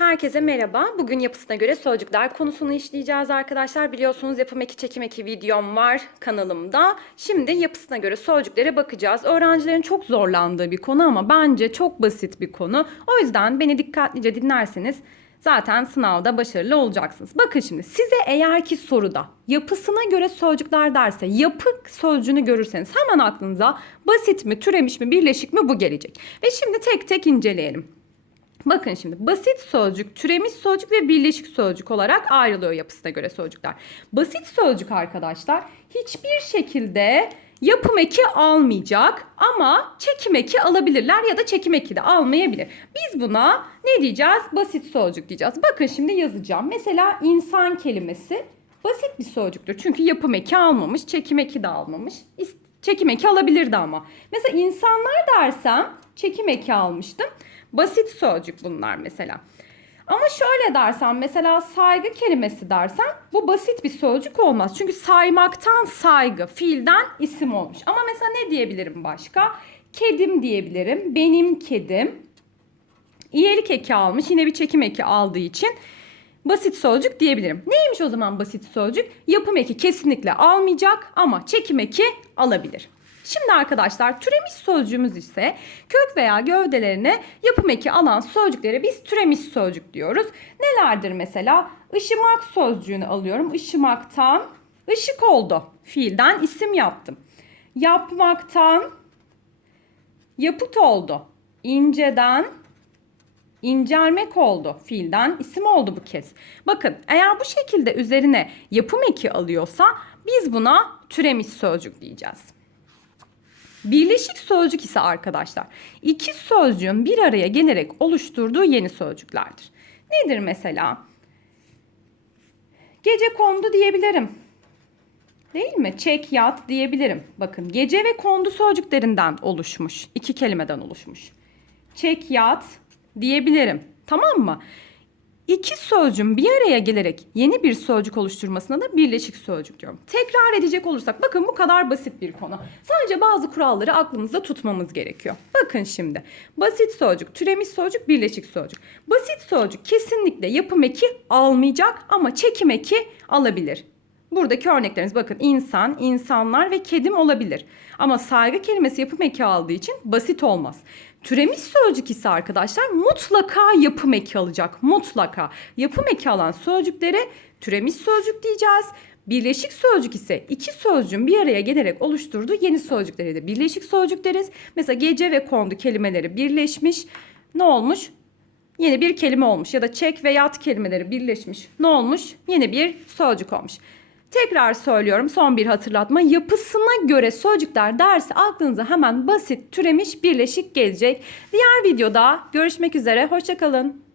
Herkese merhaba. Bugün yapısına göre sözcükler konusunu işleyeceğiz arkadaşlar. Biliyorsunuz yapım eki çekim eki videom var kanalımda. Şimdi yapısına göre sözcüklere bakacağız. Öğrencilerin çok zorlandığı bir konu ama bence çok basit bir konu. O yüzden beni dikkatlice dinlerseniz zaten sınavda başarılı olacaksınız. Bakın şimdi size eğer ki soruda yapısına göre sözcükler derse yapı sözcüğünü görürseniz hemen aklınıza basit mi, türemiş mi, birleşik mi bu gelecek. Ve şimdi tek tek inceleyelim. Bakın şimdi basit sözcük, türemiş sözcük ve birleşik sözcük olarak ayrılıyor yapısına göre sözcükler. Basit sözcük arkadaşlar hiçbir şekilde yapım eki almayacak ama çekim eki alabilirler ya da çekim eki de almayabilir. Biz buna ne diyeceğiz? Basit sözcük diyeceğiz. Bakın şimdi yazacağım. Mesela insan kelimesi basit bir sözcüktür. Çünkü yapım eki almamış, çekim eki de almamış. Çekim eki alabilirdi ama. Mesela insanlar dersem çekim eki almıştım. Basit sözcük bunlar mesela. Ama şöyle dersem mesela saygı kelimesi dersem bu basit bir sözcük olmaz. Çünkü saymaktan saygı fiilden isim olmuş. Ama mesela ne diyebilirim başka? Kedim diyebilirim. Benim kedim. İyelik eki almış. Yine bir çekim eki aldığı için basit sözcük diyebilirim. Neymiş o zaman basit sözcük? Yapım eki kesinlikle almayacak ama çekim eki alabilir. Şimdi arkadaşlar türemiş sözcüğümüz ise kök veya gövdelerine yapım eki alan sözcüklere biz türemiş sözcük diyoruz. Nelerdir mesela? Işımak sözcüğünü alıyorum. Işımaktan ışık oldu. Fiilden isim yaptım. Yapmaktan yapıt oldu. İnceden incelmek oldu. Fiilden isim oldu bu kez. Bakın eğer bu şekilde üzerine yapım eki alıyorsa biz buna türemiş sözcük diyeceğiz. Birleşik sözcük ise arkadaşlar iki sözcüğün bir araya gelerek oluşturduğu yeni sözcüklerdir. Nedir mesela? Gece kondu diyebilirim. Değil mi? Çek yat diyebilirim. Bakın gece ve kondu sözcüklerinden oluşmuş. iki kelimeden oluşmuş. Çek yat diyebilirim. Tamam mı? İki sözcüğün bir araya gelerek yeni bir sözcük oluşturmasına da birleşik sözcük diyorum. Tekrar edecek olursak bakın bu kadar basit bir konu. Sadece bazı kuralları aklımızda tutmamız gerekiyor. Bakın şimdi basit sözcük, türemiş sözcük, birleşik sözcük. Basit sözcük kesinlikle yapım eki almayacak ama çekim eki alabilir. Buradaki örneklerimiz bakın insan, insanlar ve kedim olabilir. Ama saygı kelimesi yapım eki aldığı için basit olmaz. Türemiş sözcük ise arkadaşlar mutlaka yapım eki alacak. Mutlaka. Yapım eki alan sözcüklere türemiş sözcük diyeceğiz. Birleşik sözcük ise iki sözcüğün bir araya gelerek oluşturduğu yeni sözcüklere de birleşik sözcük deriz. Mesela gece ve kondu kelimeleri birleşmiş. Ne olmuş? Yeni bir kelime olmuş ya da çek ve yat kelimeleri birleşmiş. Ne olmuş? Yeni bir sözcük olmuş. Tekrar söylüyorum son bir hatırlatma. Yapısına göre sözcükler dersi aklınıza hemen basit, türemiş, birleşik gelecek. Diğer videoda görüşmek üzere. Hoşçakalın.